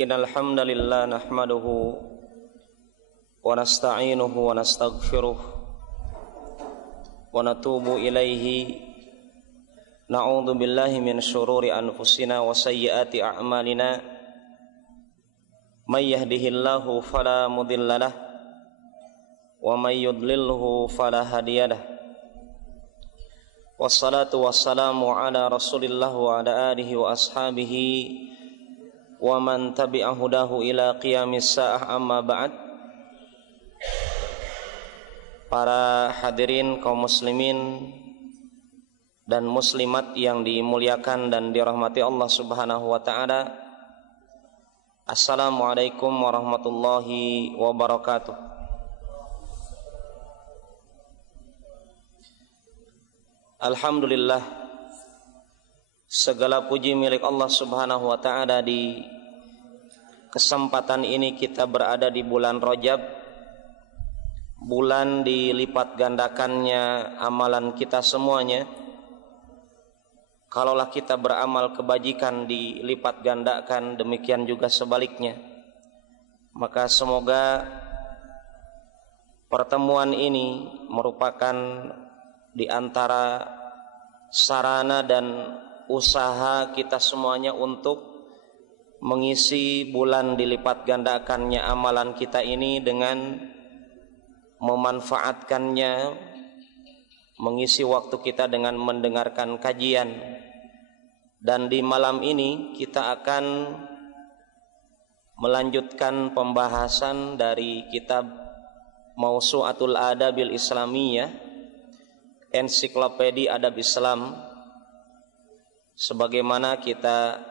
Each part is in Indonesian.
Innal hamdalillah nahmaduhu wa nasta'inuhu wa nastaghfiruh wa natubu ilaihi. Na'udzu billahi min syururi anfusina wa sayyiati a'malina. May yahdihillahu fala mudhillalah wa may yudlilhu fala hadiyalah. Wassalatu wassalamu ala Rasulillah wa ala alihi wa ashabihi wa man tabi'a hudahu ila qiyamis sa'ah, amma ba'd. Para hadirin kaum muslimin dan muslimat yang dimuliakan dan dirahmati Allah Subhanahu wa taala. Assalamualaikum warahmatullahi wabarakatuh. Alhamdulillah, segala puji milik Allah Subhanahu wa taala. Di kesempatan ini kita berada di bulan Rajab, bulan dilipat gandakannya amalan kita semuanya. Kalaulah kita beramal kebajikan dilipat gandakan, demikian juga sebaliknya. Maka semoga pertemuan ini merupakan di antara sarana dan usaha kita semuanya untuk mengisi bulan dilipat gandakannya amalan kita ini dengan memanfaatkannya, mengisi waktu kita dengan mendengarkan kajian. Dan di malam ini kita akan melanjutkan pembahasan dari kitab Mausu'atul Adabil Islamiyah, ensiklopedia adab Islam. Sebagaimana kita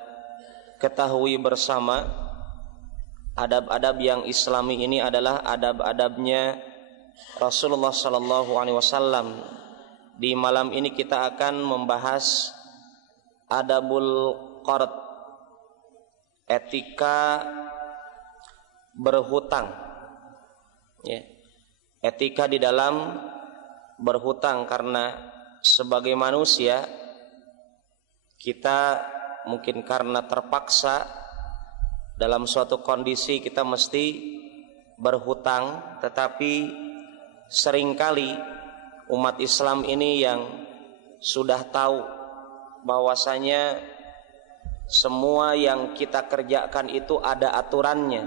ketahui bersama, adab-adab yang Islami ini adalah adab-adabnya Rasulullah sallallahu alaihi wasallam. Di malam ini kita akan membahas adabul qard, etika berhutang. Ya. Etika di dalam berhutang, karena sebagai manusia kita mungkin karena terpaksa dalam suatu kondisi kita mesti berhutang, tetapi seringkali umat Islam ini yang sudah tahu bahwasanya semua yang kita kerjakan itu ada aturannya,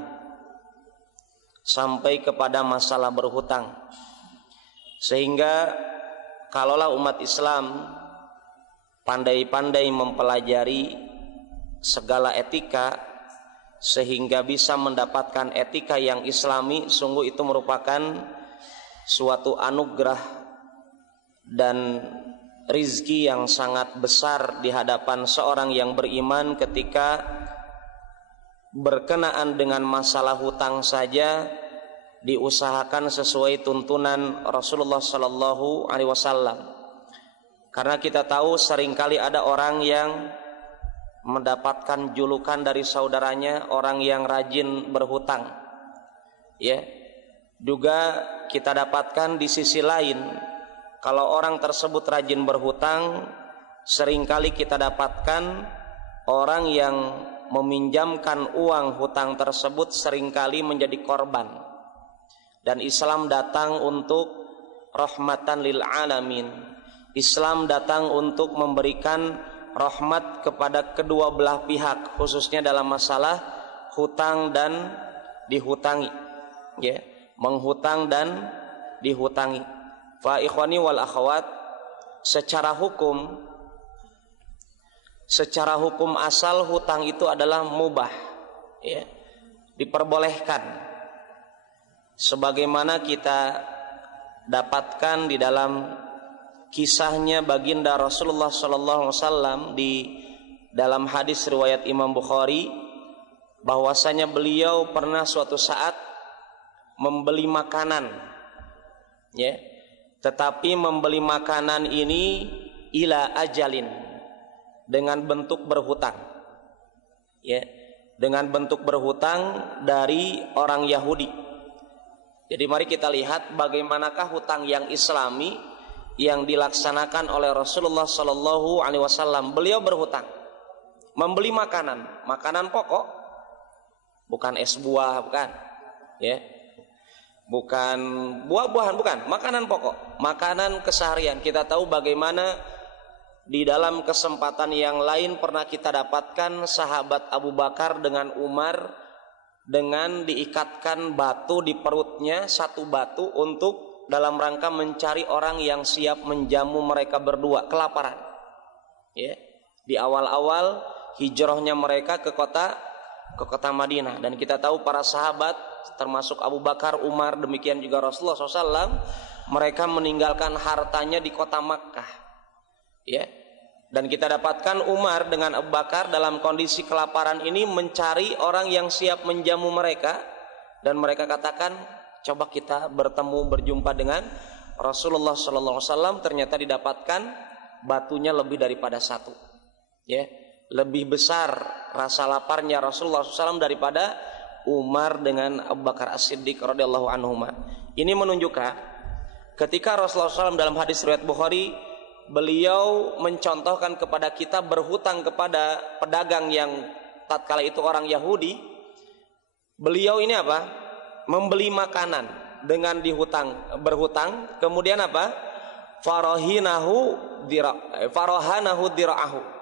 sampai kepada masalah berhutang. Sehingga kalaulah umat Islam pandai-pandai mempelajari segala etika sehingga bisa mendapatkan etika yang Islami, sungguh itu merupakan suatu anugerah dan rizki yang sangat besar di hadapan seorang yang beriman ketika berkenaan dengan masalah hutang saja diusahakan sesuai tuntunan Rasulullah sallallahu alaihi wasallam. Karena kita tahu seringkali ada orang yang mendapatkan julukan dari saudaranya orang yang rajin berhutang. Ya. Juga kita dapatkan di sisi lain, kalau orang tersebut rajin berhutang, seringkali kita dapatkan orang yang meminjamkan uang hutang tersebut seringkali menjadi korban. Dan Islam datang untuk rahmatan lil alamin. Islam datang untuk memberikan rahmat kepada kedua belah pihak, khususnya dalam masalah hutang dan dihutangi. Ya, menghutang dan dihutangi. Fa ikhwani wal akhwat, secara hukum asal hutang itu adalah mubah, ya, diperbolehkan. Sebagaimana kita dapatkan di dalam kisahnya baginda Rasulullah sallallahu alaihi wasallam di dalam hadis riwayat Imam Bukhari, bahwasanya beliau pernah suatu saat membeli makanan, ya, tetapi membeli makanan ini ila ajalin, dengan bentuk berhutang, ya, dengan bentuk berhutang dari orang Yahudi. Jadi mari kita lihat bagaimanakah hutang yang Islami yang dilaksanakan oleh Rasulullah sallallahu alaihi wasallam. Beliau berhutang, membeli makanan pokok, bukan es buah, bukan. Ya. Bukan buah-buahan, bukan, makanan pokok, makanan keseharian. Kita tahu bagaimana di dalam kesempatan yang lain pernah kita dapatkan sahabat Abu Bakar dengan Umar dengan diikatkan batu di perutnya, satu batu untuk dalam rangka mencari orang yang siap menjamu mereka berdua, kelaparan. Ya, di awal-awal hijrahnya mereka ke kota Madinah, dan kita tahu para sahabat termasuk Abu Bakar, Umar, demikian juga Rasulullah SAW, mereka meninggalkan hartanya di kota Makkah. Ya, dan kita dapatkan Umar dengan Abu Bakar dalam kondisi kelaparan ini mencari orang yang siap menjamu mereka, dan mereka katakan, coba kita berjumpa dengan Rasulullah SAW. Ternyata didapatkan batunya lebih daripada satu. Ya, lebih besar rasa laparnya Rasulullah SAW daripada Umar dengan Abu Bakar As-Siddiq radhiyallahu anhuma. Ini menunjukkan ketika Rasulullah SAW dalam hadis riwayat Bukhari, beliau mencontohkan kepada kita berhutang kepada pedagang yang tatkala itu orang Yahudi. Beliau ini apa? Membeli makanan dengan berhutang, kemudian apa? Farahanahu dira'ahu.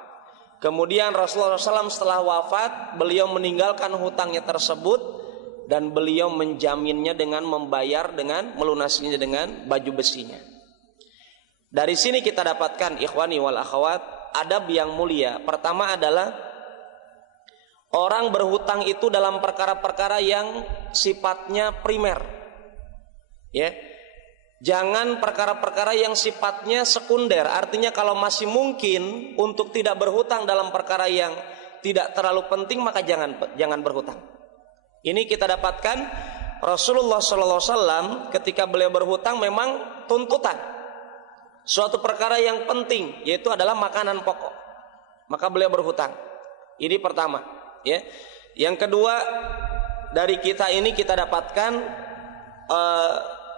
Kemudian Rasulullah SAW setelah wafat, beliau meninggalkan hutangnya tersebut dan beliau menjaminnya dengan melunasinya dengan baju besinya. Dari sini kita dapatkan, ikhwani wal akhwat, adab yang mulia. Pertama adalah orang berhutang itu dalam perkara-perkara yang sifatnya primer. Ya. Jangan perkara-perkara yang sifatnya sekunder. Artinya kalau masih mungkin untuk tidak berhutang dalam perkara yang tidak terlalu penting, maka jangan berhutang. Ini kita dapatkan Rasulullah SAW ketika beliau berhutang memang tuntutan suatu perkara yang penting, yaitu adalah makanan pokok. Maka beliau berhutang. Ini pertama. Ya. Yang kedua, dari kita ini kita dapatkan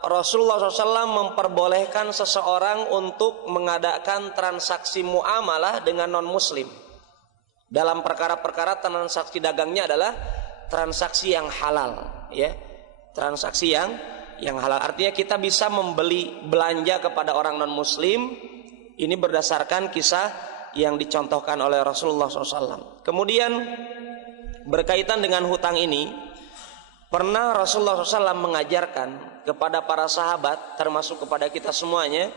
Rasulullah SAW memperbolehkan seseorang untuk mengadakan transaksi muamalah dengan non-muslim. Dalam perkara-perkara transaksi dagangnya adalah transaksi yang halal, ya. Transaksi yang halal. Artinya kita bisa belanja kepada orang non-muslim. Ini berdasarkan kisah yang dicontohkan oleh Rasulullah SAW. Kemudian berkaitan dengan hutang ini, pernah Rasulullah SAW mengajarkan kepada para sahabat, termasuk kepada kita semuanya,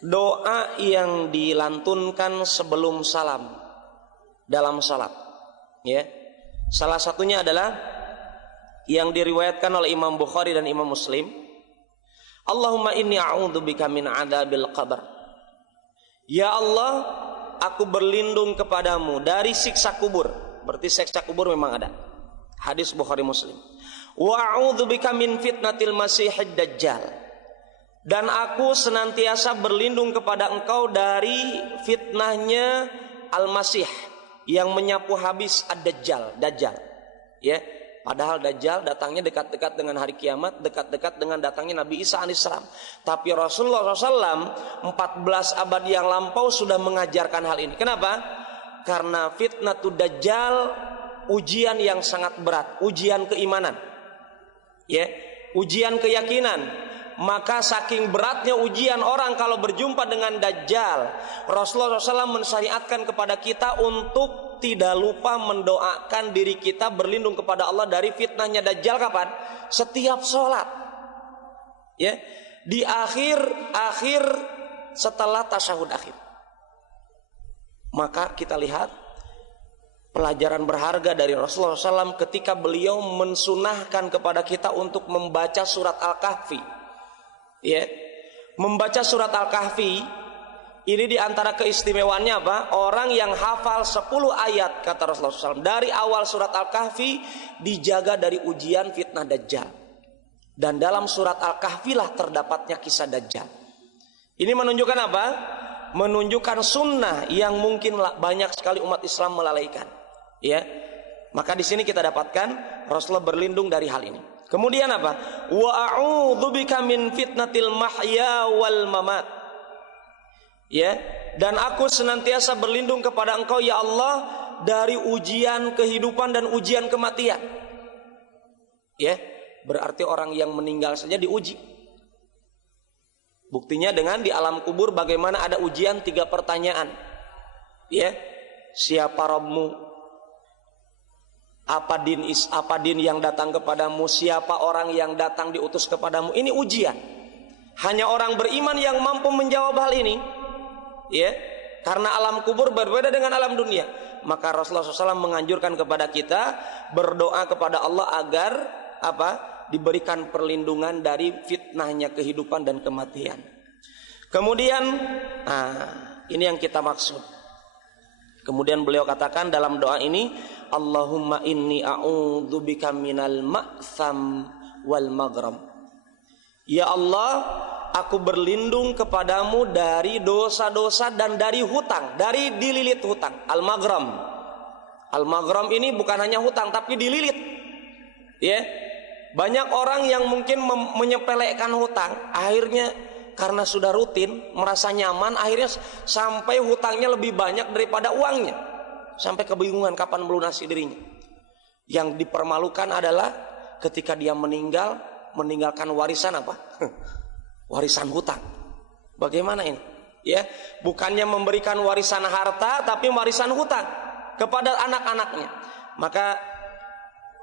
doa yang dilantunkan sebelum salam dalam salat. Ya, salah satunya adalah yang diriwayatkan oleh Imam Bukhari dan Imam Muslim. Allahumma inni a'udzubika min adzabil qabr. Ya Allah, aku berlindung kepadamu dari siksa kubur. Berarti siksa kubur memang ada. Hadis Bukhari Muslim. Wa a'udzubika min fitnatil masiihid dajjal. Dan aku senantiasa berlindung kepada engkau dari fitnahnya al-masih yang menyapu habis ad-dajjal. Ya, padahal dajjal datangnya dekat-dekat dengan hari kiamat, dekat-dekat dengan datangnya Nabi Isa alaihissalam. Tapi Rasulullah SAW 14 abad yang lampau sudah mengajarkan hal ini. Kenapa? Karena fitnatud dajjal ujian yang sangat berat, ujian keimanan. Ya, ujian keyakinan. Maka saking beratnya ujian orang kalau berjumpa dengan Dajjal, Rasulullah SAW mensyariatkan kepada kita untuk tidak lupa mendoakan diri kita berlindung kepada Allah dari fitnahnya Dajjal. Kapan? Setiap sholat. Ya, di akhir setelah tasyahud akhir. Maka kita lihat pelajaran berharga dari Rasulullah SAW ketika beliau mensunahkan kepada kita untuk membaca surat Al-Kahfi. Ya, membaca surat Al-Kahfi ini diantara keistimewaannya apa? Orang yang hafal 10 ayat, kata Rasulullah SAW, dari awal surat Al-Kahfi dijaga dari ujian fitnah Dajjal. Dan dalam surat Al-Kahfi lah terdapatnya kisah Dajjal. Ini menunjukkan apa? Menunjukkan sunnah yang mungkin banyak sekali umat Islam melalaikan. Ya, maka di sini kita dapatkan Rasulullah berlindung dari hal ini. Kemudian apa? Wa a'udzubika min fitnatil mahya wal mamat. Ya, dan aku senantiasa berlindung kepada engkau ya Allah dari ujian kehidupan dan ujian kematian. Ya, berarti orang yang meninggal saja diuji. Buktinya dengan di alam kubur bagaimana ada ujian 3 pertanyaan. Ya, siapa Rabbmu? Apa din yang datang kepadamu? Siapa orang yang datang diutus kepadamu? Ini ujian. Hanya orang beriman yang mampu menjawab hal ini. Ya, karena alam kubur berbeda dengan alam dunia. Maka Rasulullah SAW menganjurkan kepada kita berdoa kepada Allah agar diberikan perlindungan dari fitnahnya kehidupan dan kematian. Kemudian ini yang kita maksud. Kemudian beliau katakan dalam doa ini, Allahumma inni a'udzubika minal ma'tham wal maghram. Ya Allah, aku berlindung kepadamu dari dosa-dosa dan dari hutang, dari dililit hutang. Al-maghram. Al-maghram ini bukan hanya hutang tapi dililit. Ya. Banyak orang yang mungkin menyepelekan hutang, akhirnya karena sudah rutin, merasa nyaman, akhirnya sampai hutangnya lebih banyak daripada uangnya. Sampai kebingungan kapan melunasi dirinya. Yang dipermalukan adalah ketika dia meninggalkan warisan apa? Warisan hutang. Bagaimana ini? Ya, bukannya memberikan warisan harta tapi warisan hutang kepada anak-anaknya. Maka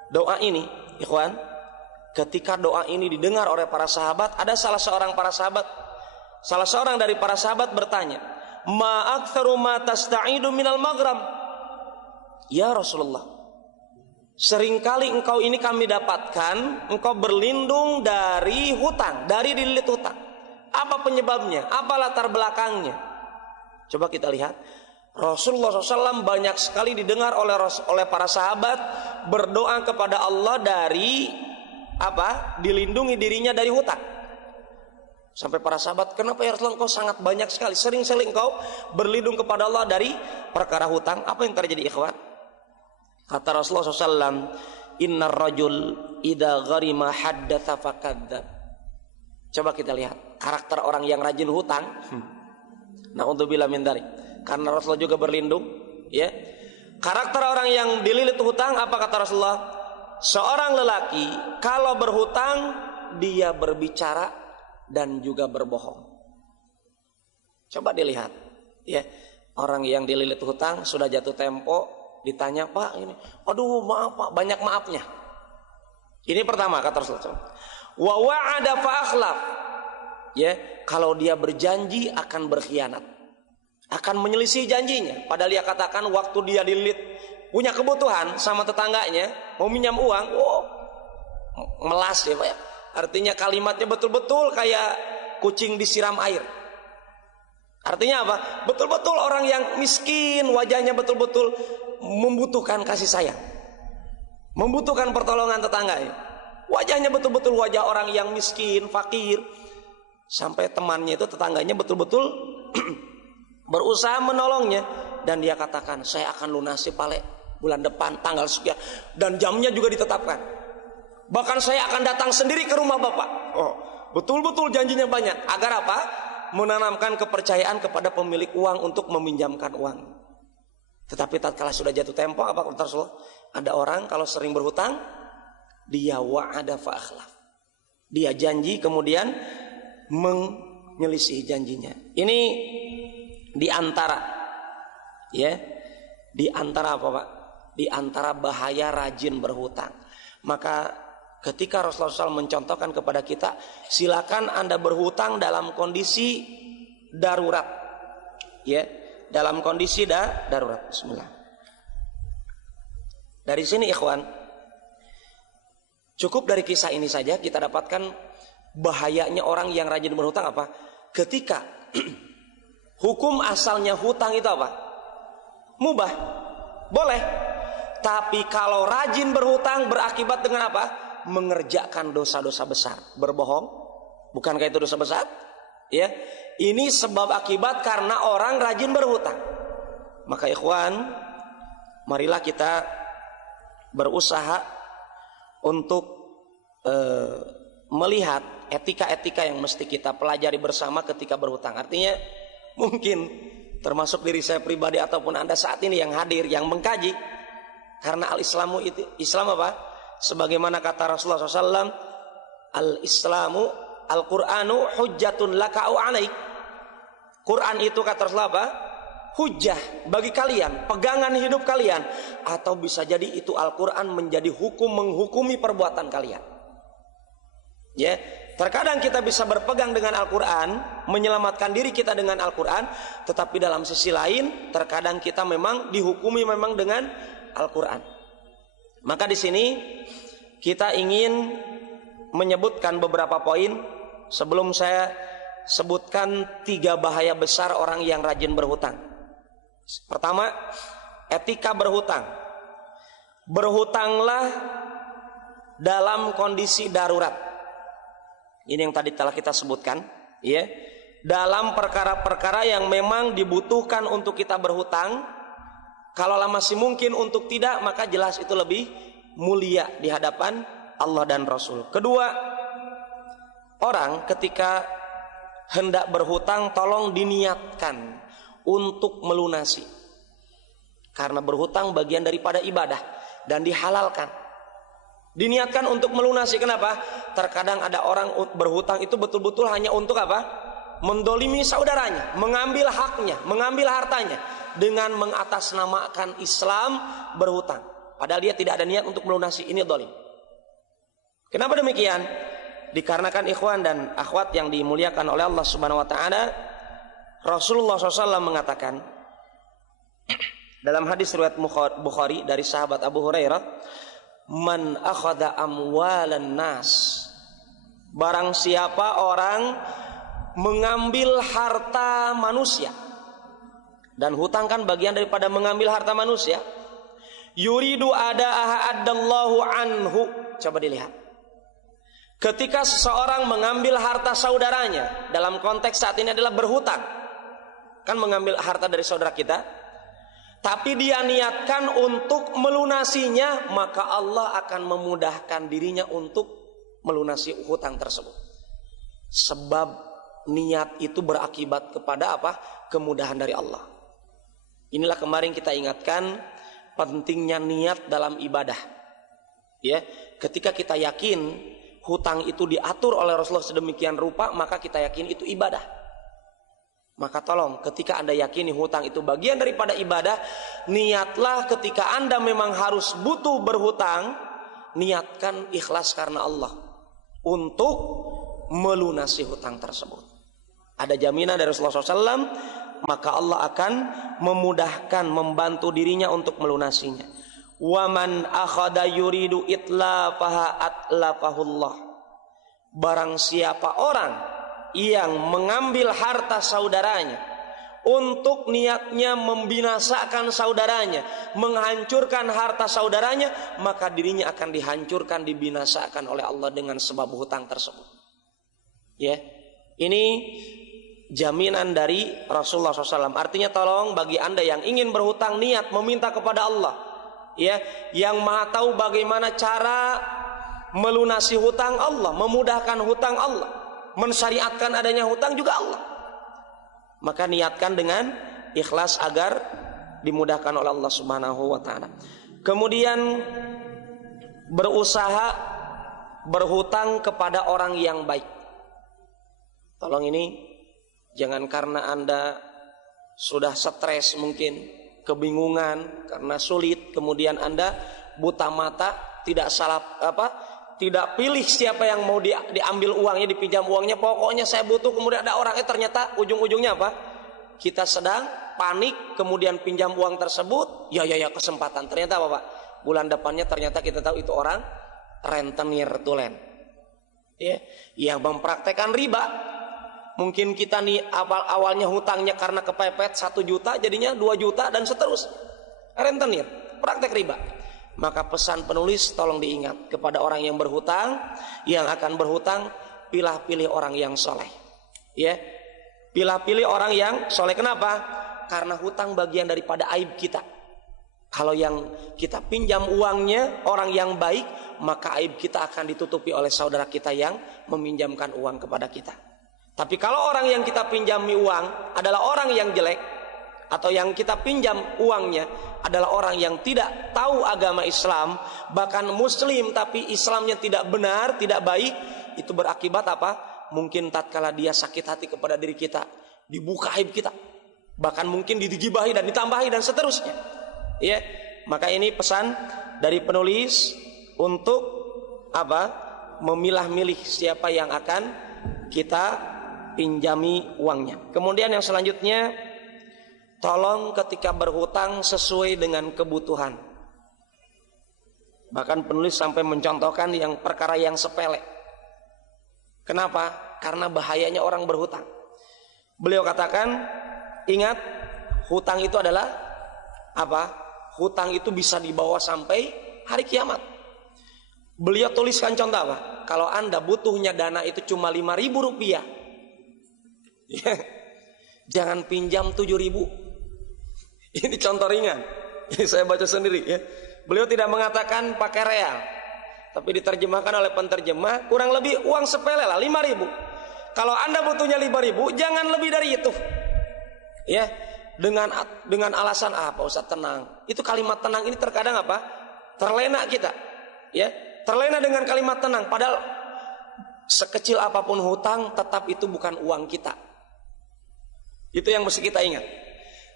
doa ini, ikhwan, ketika doa ini didengar oleh para sahabat, ada salah seorang dari para sahabat bertanya, "Ma aktsaru ma tasta'idu minal maghram?" Ya Rasulullah, seringkali engkau ini kami dapatkan engkau berlindung dari hutang, dari dililit hutang. Apa penyebabnya? Apa latar belakangnya? Coba kita lihat. Rasulullah SAW banyak sekali didengar oleh para sahabat berdoa kepada Allah dari dilindungi dirinya dari hutang. Sampai para sahabat, kenapa ya Rasulullah engkau sangat banyak sekali, sering-sering engkau berlindung kepada Allah dari perkara hutang? Apa yang terjadi, ikhwan? Kata Rasulullah SAW, innar rajul idza gharima haddatsa fakadzdzab. Coba kita lihat karakter orang yang rajin hutang. Na'udzubillah min dzalik. Karena Rasulullah juga berlindung, ya. Karakter orang yang dililit hutang, apa kata Rasulullah? Seorang lelaki kalau berhutang dia berbicara dan juga berbohong. Coba dilihat, ya. Orang yang dililit hutang sudah jatuh tempo, ditanya, "Pak, ini, aduh maaf Pak, banyak maafnya." Ini pertama kata Rasulullah. Wa wa'ada fa akhlaf. Ya, kalau dia berjanji akan berkhianat, akan menyelisih janjinya. Padahal dia katakan waktu dia dililit punya kebutuhan sama tetangganya, mau minjam uang, melas ya Pak ya. Artinya kalimatnya betul-betul kayak kucing disiram air. Artinya apa? Betul-betul orang yang miskin, wajahnya betul-betul membutuhkan kasih sayang, membutuhkan pertolongan tetangganya. Wajahnya betul-betul wajah orang yang miskin, fakir. Sampai temannya itu, tetangganya betul-betul berusaha menolongnya. Dan dia katakan, saya akan lunasi Pak bulan depan tanggal sekian, dan jamnya juga ditetapkan. Bahkan saya akan datang sendiri ke rumah Bapak. Betul-betul janjinya banyak. Agar apa? Menanamkan kepercayaan kepada pemilik uang untuk meminjamkan uang. Tetapi tatkala sudah jatuh tempo, apa kata Rasulullah? Ada orang kalau sering berhutang, dia wa'ada fa akhlaf. Dia janji kemudian menyelisih janjinya. Ini diantara, ya, diantara apa Pak? Diantara bahaya rajin berhutang. Maka ketika Rasulullah SAW mencontohkan kepada kita, silakan Anda berhutang dalam kondisi darurat, ya, dalam kondisi darurat. Bismillah. Dari sini ikhwan, cukup dari kisah ini saja kita dapatkan bahayanya orang yang rajin berhutang apa? Ketika hukum asalnya hutang itu apa? Mubah, boleh. Tapi kalau rajin berhutang berakibat dengan apa? Mengerjakan dosa-dosa besar. Berbohong, bukankah itu dosa besar? Ya, ini sebab akibat karena orang rajin berhutang. Maka ikhwan, marilah kita berusaha untuk melihat etika-etika yang mesti kita pelajari bersama ketika berhutang. Artinya mungkin termasuk diri saya pribadi ataupun Anda saat ini yang hadir, yang mengkaji. Karena al-Islamu itu, Islam apa? Sebagaimana kata Rasulullah SAW, al-Islamu, al-Qur'anu hujjatun laka au alaik. Quran itu kata Rasulullah apa? Hujjah bagi kalian, pegangan hidup kalian. Atau bisa jadi itu Al-Quran menjadi hukum, menghukumi perbuatan kalian. Ya, terkadang kita bisa berpegang dengan Al-Quran, menyelamatkan diri kita dengan Al-Quran, tetapi dalam sisi lain terkadang kita memang dihukumi memang dengan Al-Quran. Maka di sini kita ingin menyebutkan beberapa poin sebelum saya sebutkan 3 bahaya besar orang yang rajin berhutang. Pertama, etika berhutang. Berhutanglah dalam kondisi darurat. Ini yang tadi telah kita sebutkan, ya. Dalam perkara-perkara yang memang dibutuhkan untuk kita berhutang, kalau masih mungkin untuk tidak, maka jelas itu lebih mulia di hadapan Allah dan Rasul. Kedua, orang ketika hendak berhutang tolong diniatkan untuk melunasi. Karena berhutang bagian daripada ibadah dan dihalalkan. Diniatkan untuk melunasi. Kenapa? Terkadang ada orang berhutang itu betul-betul hanya untuk apa? Mendolimi saudaranya, mengambil haknya, mengambil hartanya, dengan mengatasnamakan Islam berhutang. Padahal dia tidak ada niat untuk melunasi. Ini dolim. Kenapa demikian? Dikarenakan ikhwan dan akhwat yang dimuliakan oleh Allah Subhanahu wa taala, Rasulullah SAW mengatakan dalam hadis riwayat Bukhari dari sahabat Abu Hurairah, man akhadha amwalan nas, barang siapa orang mengambil harta manusia, dan hutang kan bagian daripada mengambil harta manusia, yuridu adaaha addallahu anhu. Coba dilihat, ketika seseorang mengambil harta saudaranya, dalam konteks saat ini adalah berhutang, kan mengambil harta dari saudara kita, tapi dia niatkan untuk melunasinya, maka Allah akan memudahkan dirinya untuk melunasi hutang tersebut. Sebab niat itu berakibat kepada apa? Kemudahan dari Allah. Inilah kemarin kita ingatkan pentingnya niat dalam ibadah. Ya, ketika kita yakin hutang itu diatur oleh Rasulullah sedemikian rupa, maka kita yakin itu ibadah. Maka tolong, ketika Anda yakini hutang itu bagian daripada ibadah, niatlah ketika Anda memang harus butuh berhutang, niatkan ikhlas karena Allah untuk melunasi hutang tersebut. Ada jaminan dari Rasulullah SAW, maka Allah akan memudahkan, membantu dirinya untuk melunasinya. Waman akhada yuridu itlafaha atlafahullah. Barang siapa orang yang mengambil harta saudaranya untuk niatnya membinasakan saudaranya, menghancurkan harta saudaranya, maka dirinya akan dihancurkan, dibinasakan oleh Allah dengan sebab hutang tersebut. Ya, ini jaminan dari Rasulullah SAW. Artinya tolong bagi Anda yang ingin berhutang, niat meminta kepada Allah, ya, yang maha tahu bagaimana cara melunasi hutang Allah, memudahkan hutang Allah, mensyariatkan adanya hutang juga Allah. Maka niatkan dengan ikhlas agar dimudahkan oleh Allah Subhanahu wa taala. Kemudian berusaha berhutang kepada orang yang baik. Tolong ini jangan karena Anda sudah stres, mungkin kebingungan karena sulit, kemudian Anda buta mata, tidak tidak pilih siapa yang mau diambil uangnya, dipinjam uangnya, pokoknya saya butuh, kemudian ada orang, ternyata ujung-ujungnya apa? Kita sedang panik, kemudian pinjam uang tersebut, ya kesempatan, ternyata apa Pak? Bulan depannya ternyata kita tahu itu orang rentenir tulen, ya, yang mempraktekkan riba. Mungkin kita nih awalnya hutangnya karena kepepet 1 juta, jadinya 2 juta dan seterusnya. Rentenir, praktek riba. Maka pesan penulis tolong diingat kepada orang yang berhutang, yang akan berhutang, pilih-pilih orang yang soleh. Ya, pilih-pilih orang yang soleh. Kenapa? Karena hutang bagian daripada aib kita. Kalau yang kita pinjam uangnya orang yang baik, maka aib kita akan ditutupi oleh saudara kita yang meminjamkan uang kepada kita. Tapi kalau orang yang kita pinjami uang adalah orang yang jelek, atau yang kita pinjam uangnya adalah orang yang tidak tahu agama Islam, bahkan muslim tapi Islamnya tidak benar, tidak baik, itu berakibat apa? Mungkin tatkala dia sakit hati kepada diri kita, dibuka aib kita, bahkan mungkin digibahi dan ditambahi dan seterusnya. Ya, maka ini pesan dari penulis untuk apa? Memilah-milih siapa yang akan kita pinjami uangnya. Kemudian yang selanjutnya, tolong ketika berhutang sesuai dengan kebutuhan. Bahkan penulis sampai mencontohkan yang perkara yang sepele. Kenapa? Karena bahayanya orang berhutang. Beliau katakan, ingat, hutang itu adalah apa? Hutang itu bisa dibawa sampai hari kiamat. Beliau tuliskan contoh apa? Kalau Anda butuhnya dana itu cuma 5.000 rupiah, ya, jangan pinjam 7.000. Ini contoh ringan. Ini saya baca sendiri ya. Beliau tidak mengatakan pakai real, tapi diterjemahkan oleh penterjemah kurang lebih uang sepele lah, 5.000. Kalau Anda butuhnya 5.000, jangan lebih dari itu. Ya, dengan alasan apa Ustaz, tenang. Itu kalimat tenang ini terkadang apa? Terlena kita. Ya, terlena dengan kalimat tenang, padahal sekecil apapun hutang tetap itu bukan uang kita. Itu yang mesti kita ingat.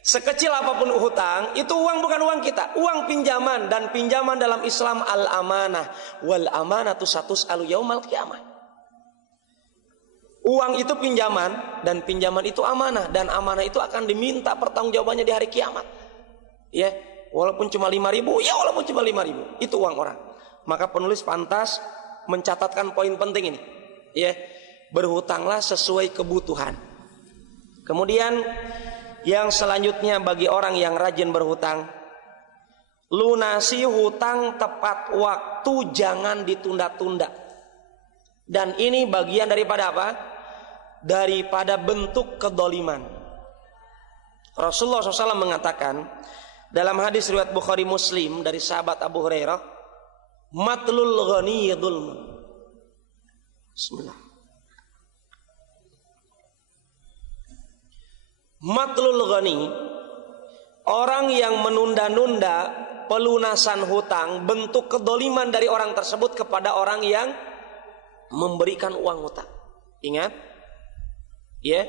Sekecil apapun hutang, itu uang bukan uang kita, uang pinjaman, dan pinjaman dalam Islam al-amanah, wal amanatu satus'alu yaumal qiyamah. Uang itu pinjaman dan pinjaman itu amanah, dan amanah itu akan diminta pertanggungjawabannya di hari kiamat. Ya, walaupun cuma 5.000, ya walaupun cuma 5.000, itu uang orang. Maka penulis pantas mencatatkan poin penting ini. Ya, berhutanglah sesuai kebutuhan. Kemudian yang selanjutnya bagi orang yang rajin berhutang, lunasi hutang tepat waktu, jangan ditunda-tunda. Dan ini bagian daripada apa? Daripada bentuk kedoliman. Rasulullah SAW mengatakan dalam hadis riwayat Bukhari Muslim dari sahabat Abu Hurairah, matlul ghani dzulm. Bismillah. Matlul ghani, orang yang menunda-nunda pelunasan hutang, bentuk kedoliman dari orang tersebut kepada orang yang memberikan uang hutang. Ingat, ya,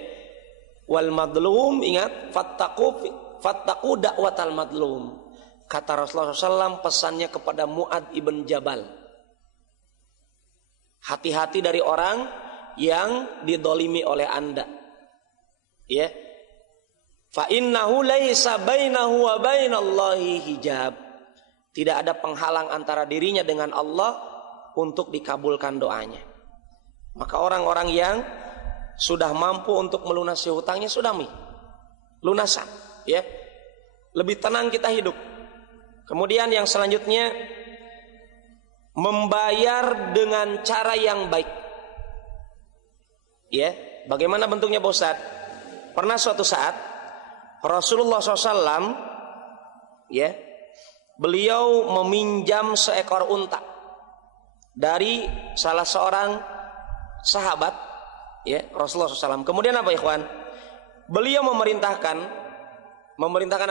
wal madlum, ingat, fattaqu da'watal madlum. Kata Rasulullah SAW pesannya kepada Mu'ad ibn Jabal, hati-hati dari orang yang didolimi oleh Anda. Ya, fa innahu laisa bainahu wa bainallahi hijab. Tidak ada penghalang antara dirinya dengan Allah untuk dikabulkan doanya. Maka orang-orang yang sudah mampu untuk melunasi hutangnya sudah lunasan, ya, lebih tenang kita hidup. Kemudian yang selanjutnya, membayar dengan cara yang baik. Ya, bagaimana bentuknya Pak Ustaz? Pernah suatu saat Rasulullah SAW, ya, beliau meminjam seekor unta dari salah seorang sahabat, ya, Rasulullah SAW. Kemudian apa, ikhwan? Beliau memerintahkan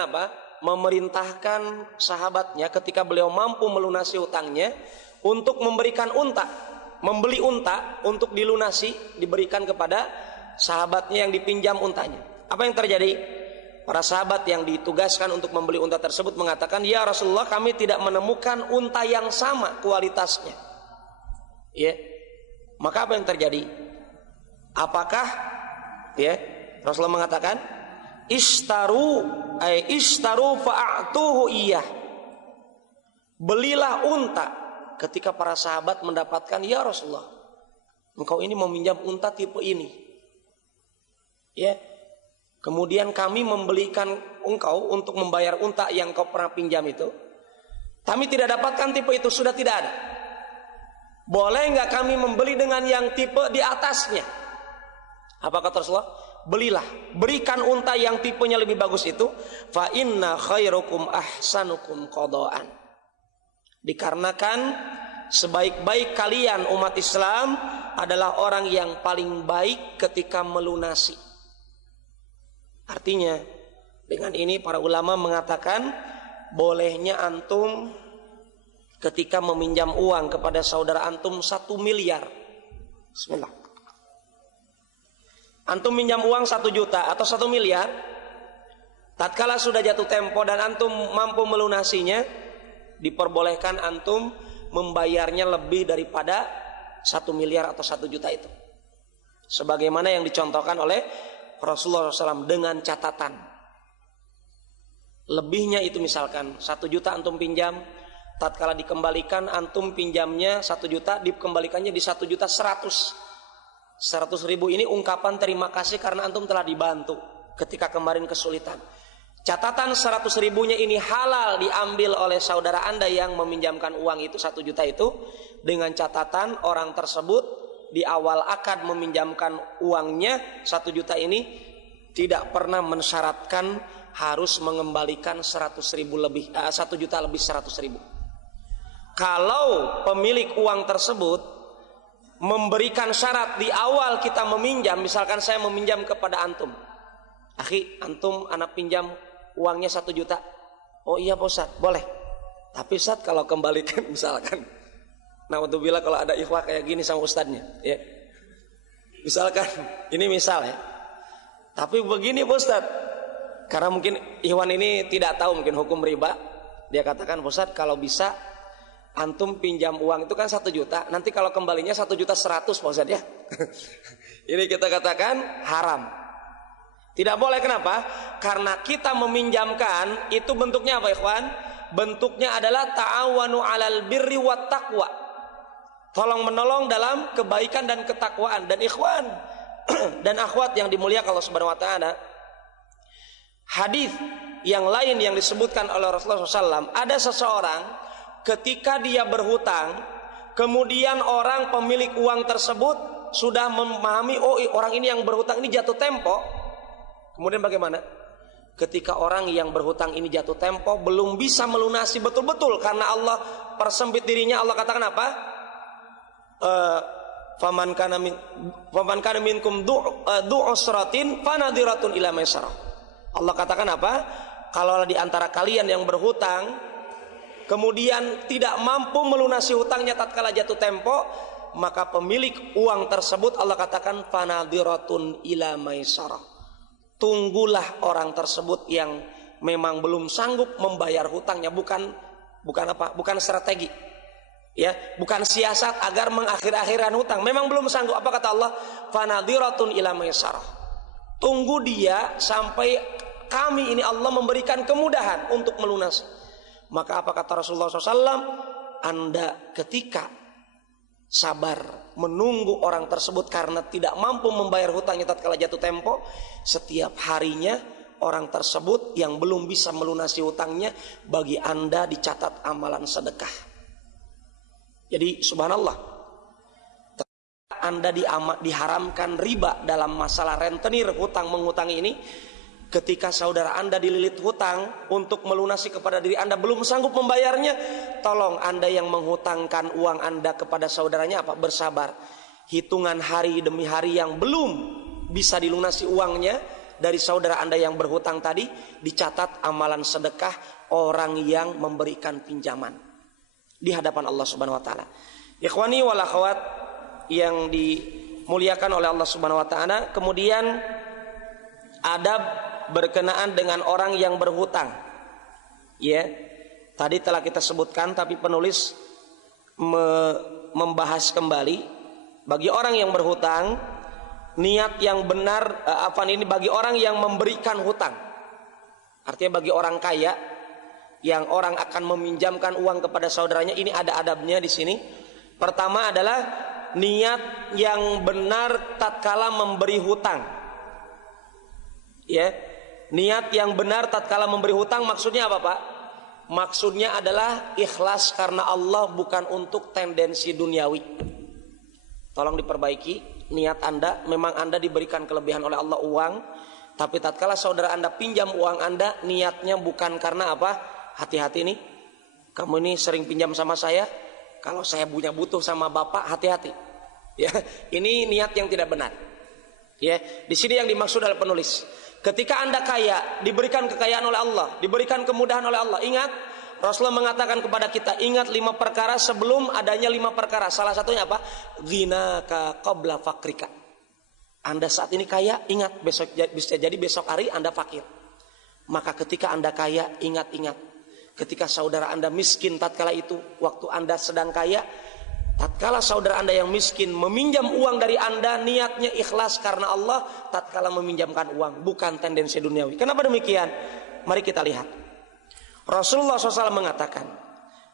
apa? Memerintahkan sahabatnya ketika beliau mampu melunasi hutangnya untuk memberikan unta, membeli unta untuk dilunasi, diberikan kepada sahabatnya yang dipinjam untanya. Apa yang terjadi? Para sahabat yang ditugaskan untuk membeli unta tersebut mengatakan, ya Rasulullah, kami tidak menemukan unta yang sama kualitasnya. Ya, maka apa yang terjadi? Apakah, ya, Rasulullah mengatakan, Ishtaru fa'atuhu iyah. Belilah unta. Ketika para sahabat mendapatkan, ya Rasulullah, engkau ini meminjam unta tipe ini, ya, kemudian kami membelikan engkau untuk membayar unta yang kau pernah pinjam itu, kami tidak dapatkan tipe itu, sudah tidak ada. Boleh nggak kami membeli dengan yang tipe di atasnya? Apa kata Rasulullah? Belilah, berikan unta yang tipenya lebih bagus itu. Fa inna khairukum ahsanukum qadaan. Dikarenakan sebaik-baik kalian umat Islam adalah orang yang paling baik ketika melunasi. Artinya, Dengan ini para ulama mengatakan bolehnya antum ketika meminjam uang kepada saudara antum 1 miliar. Bismillah. Antum minjam uang 1 juta atau 1 miliar. Tatkala sudah jatuh tempo dan antum mampu melunasinya, diperbolehkan antum membayarnya lebih daripada 1 miliar atau 1 juta itu. Sebagaimana yang dicontohkan oleh Rasulullah SAW, dengan catatan lebihnya itu misalkan 1 juta antum pinjam, tatkala dikembalikan antum pinjamnya 1 juta, dikembalikannya di 1 juta 100 ribu. Ini ungkapan terima kasih karena antum telah dibantu ketika kemarin kesulitan. Catatan 100 ribunya ini halal diambil oleh saudara anda yang meminjamkan uang itu 1 juta itu, dengan catatan orang tersebut di awal akad meminjamkan uangnya 1 juta ini tidak pernah mensyaratkan harus mengembalikan 100 ribu lebih, 1 juta lebih 100 ribu. Kalau pemilik uang tersebut memberikan syarat di awal kita meminjam, misalkan saya meminjam kepada antum, akhi, antum anak pinjam uangnya 1 juta. Oh iya Pak Ustadz, boleh. Tapi Ustadz kalau kembalikan misalkan, nah untuk bila kalau ada ikhwah kayak gini sama ustadznya, ya. Misalkan, ini misal ya. Tapi begini Pak Ustadz, karena mungkin ikhwan ini tidak tahu mungkin hukum riba, dia katakan Pak Ustadz kalau bisa antum pinjam uang itu kan 1 juta, nanti kalau kembalinya 1 juta 100 Pak Ustadz ya. Ini kita katakan haram. Tidak boleh, kenapa? Karena kita meminjamkan itu bentuknya apa ikhwan? Bentuknya adalah ta'awanu 'alal birri wat taqwa. Tolong menolong dalam kebaikan dan ketakwaan. Dan ikhwan dan akhwat yang dimuliakan Allah Subhanahu wa taala, hadis yang lain yang disebutkan oleh Rasulullah SAW, ada seseorang ketika dia berhutang, kemudian orang pemilik uang tersebut sudah memahami, oh orang ini yang berhutang ini jatuh tempo. Kemudian bagaimana? Ketika orang yang berhutang ini jatuh tempo, belum bisa melunasi betul-betul karena Allah persempit dirinya. Allah katakan apa? Faman kana minkum du'usratin fanadiratun ila maisarah. Allah katakan apa? Kalau di antara kalian yang berhutang kemudian tidak mampu melunasi hutangnya tatkala jatuh tempo, maka pemilik uang tersebut Allah katakan fanadiratun ila maisarah. Tunggulah orang tersebut yang memang belum sanggup membayar hutangnya, bukan strategi, ya, bukan siasat agar mengakhir-akhiran hutang. Memang belum sanggup. Apa kata Allah? Fanadiratun ila maisarah. Tunggu dia sampai kami ini Allah memberikan kemudahan untuk melunasi. Maka apa kata Rasulullah SAW? Anda ketika sabar menunggu orang tersebut karena tidak mampu membayar hutangnya tatkala jatuh tempo, setiap harinya orang tersebut yang belum bisa melunasi hutangnya bagi Anda dicatat amalan sedekah. Jadi subhanallah, Anda diharamkan riba dalam masalah rentenir hutang mengutangi ini. Ketika saudara Anda dililit hutang untuk melunasi kepada diri Anda belum sanggup membayarnya, tolong Anda yang menghutangkan uang Anda kepada saudaranya apa? Bersabar. Hitungan hari demi hari yang belum bisa dilunasi uangnya dari saudara Anda yang berhutang tadi, dicatat amalan sedekah orang yang memberikan pinjaman di hadapan Allah Subhanahu wa taala. Ikhwani wal akhwat yang dimuliakan oleh Allah Subhanahu wa taala, kemudian adab berkenaan dengan orang yang berhutang. Ya, tadi telah kita sebutkan, tapi penulis membahas kembali bagi orang yang berhutang, niat yang benar, bagi orang yang memberikan hutang. Artinya bagi orang kaya yang orang akan meminjamkan uang kepada saudaranya, ini ada adabnya di sini. Pertama adalah niat yang benar tatkala memberi hutang. Ya, niat yang benar tatkala memberi hutang maksudnya apa Pak? Maksudnya adalah ikhlas karena Allah, bukan untuk tendensi duniawi. Tolong diperbaiki niat Anda. Memang Anda diberikan kelebihan oleh Allah uang, tapi tatkala saudara Anda pinjam uang Anda, niatnya bukan karena apa? Hati-hati nih, kamu ini sering pinjam sama saya, kalau saya punya butuh sama bapak, hati-hati. Ya, ini niat yang tidak benar. Ya, di sini yang dimaksud adalah penulis. Ketika Anda kaya, diberikan kekayaan oleh Allah, diberikan kemudahan oleh Allah. Ingat, Rasulullah mengatakan kepada kita, ingat 5 perkara sebelum adanya 5 perkara. Salah satunya apa? Ghinaka qabla fakrika. Anda saat ini kaya, ingat besok bisa jadi besok hari Anda fakir. Maka ketika Anda kaya, ingat-ingat. Ketika saudara Anda miskin tatkala itu, waktu Anda sedang kaya, tatkala saudara Anda yang miskin meminjam uang dari Anda, niatnya ikhlas karena Allah tatkala meminjamkan uang, bukan tendensi duniawi. Kenapa demikian? Mari kita lihat. Rasulullah SAW mengatakan,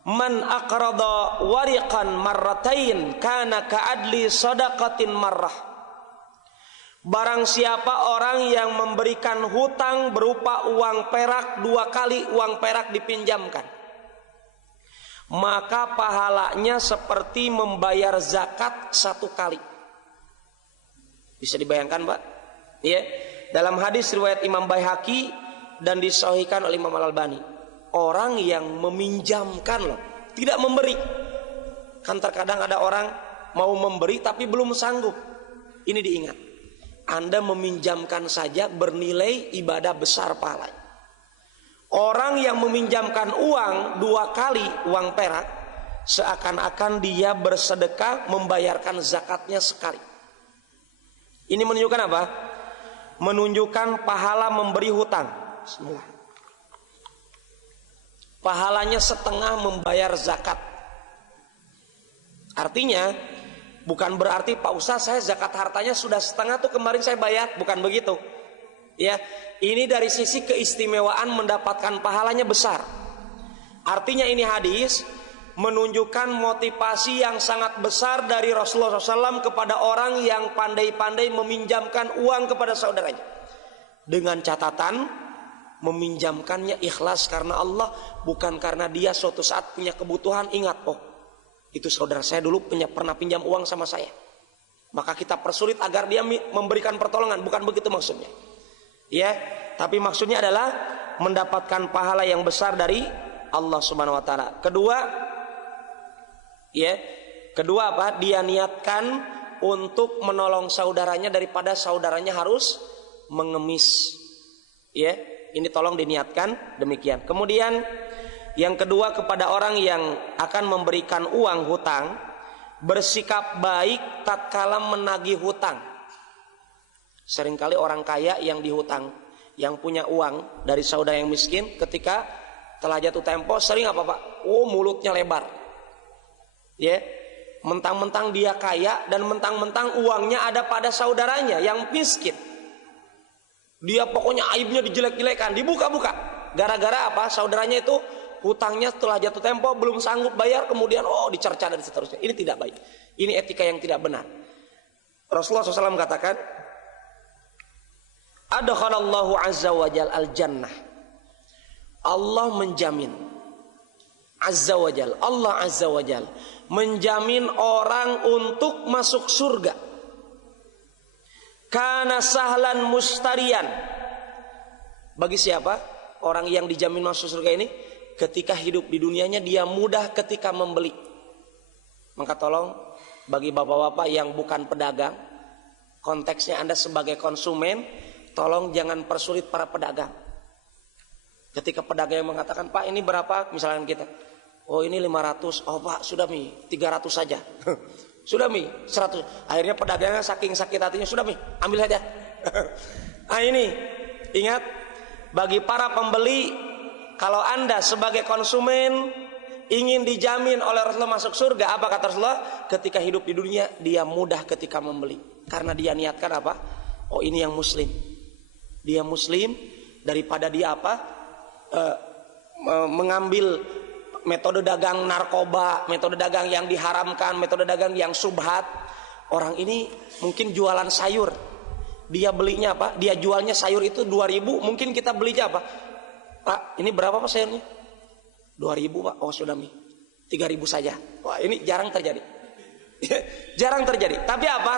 man aqrada wariqan marratain kana ka'adli sadaqatin marrah. Barang siapa orang yang memberikan hutang berupa uang perak 2 kali uang perak dipinjamkan, maka pahalanya seperti membayar zakat 1 kali. Bisa dibayangkan, Pak? Ya. Dalam hadis riwayat Imam Baihaqi dan disahihkan oleh Imam Al-Albani, orang yang meminjamkan loh, tidak memberi. Kan terkadang ada orang mau memberi tapi belum sanggup. Ini diingat. Anda meminjamkan saja bernilai ibadah besar pahalanya. Orang yang meminjamkan uang 2 kali uang perak, seakan-akan dia bersedekah membayarkan zakatnya sekali. Ini menunjukkan apa? Menunjukkan pahala memberi hutang. Bismillah. Pahalanya setengah membayar zakat. Artinya bukan berarti Pak Ustaz saya zakat hartanya sudah setengah tuh kemarin saya bayar, bukan begitu. Ya, ini dari sisi keistimewaan mendapatkan pahalanya besar. Artinya ini hadis menunjukkan motivasi yang sangat besar dari Rasulullah SAW kepada orang yang pandai-pandai meminjamkan uang kepada saudaranya. Dengan catatan meminjamkannya ikhlas karena Allah, bukan karena dia suatu saat punya kebutuhan. Ingat, oh itu saudara saya dulu pernah pinjam uang sama saya, maka kita persulit agar dia memberikan pertolongan. Bukan begitu maksudnya, ya. Tapi maksudnya adalah mendapatkan pahala yang besar dari Allah Subhanahu Wa Taala. Kedua apa? Dia niatkan untuk menolong saudaranya daripada saudaranya harus mengemis. Ya, ini tolong diniatkan demikian. Kemudian yang kedua, kepada orang yang akan memberikan uang hutang, bersikap baik tatkala menagih hutang. Seringkali orang kaya yang dihutang, yang punya uang dari saudara yang miskin, ketika telah jatuh tempo sering apa Pak? Oh, mulutnya lebar. Ya, mentang-mentang dia kaya dan mentang-mentang uangnya ada pada saudaranya yang miskin. Dia pokoknya aibnya dijelek-jelekan, dibuka-buka. Gara-gara apa? Saudaranya itu hutangnya setelah jatuh tempo belum sanggup bayar, kemudian dicerca dan seterusnya. Ini tidak baik. Ini etika yang tidak benar. Rasulullah SAW katakan, adkhalallahu azza wa jal al jannah. Allah menjamin, azza wa jal, Allah azza wa jal menjamin orang untuk masuk surga. Kana sahlan mustarian. Bagi siapa? Orang yang dijamin masuk surga ini ketika hidup di dunianya dia mudah ketika membeli. Maka tolong bagi bapak-bapak yang bukan pedagang, konteksnya Anda sebagai konsumen, tolong jangan persulit para pedagang. Ketika pedagang yang mengatakan, Pak ini berapa? Misalkan kita, oh ini 500, oh Pak sudah Mi 300 saja. Sudah Mi 100. Akhirnya pedagangnya saking sakit hatinya, sudah Mi ambil saja. Nah ini ingat, bagi para pembeli, kalau Anda sebagai konsumen ingin dijamin oleh Rasulullah masuk surga, apa kata Rasulullah? Ketika hidup di dunia dia mudah ketika membeli, karena dia niatkan apa? Oh ini yang muslim, dia muslim, daripada dia apa? Mengambil metode dagang narkoba, metode dagang yang diharamkan, metode dagang yang subhat. Orang ini mungkin jualan sayur, dia belinya apa? Dia jualnya sayur itu 2.000, mungkin kita belinya apa? Pak, ini berapa Pak sayurnya? 2.000 Pak. Oh sudah Mi 3.000 saja. Wah ini jarang terjadi. Jarang terjadi. Tapi apa?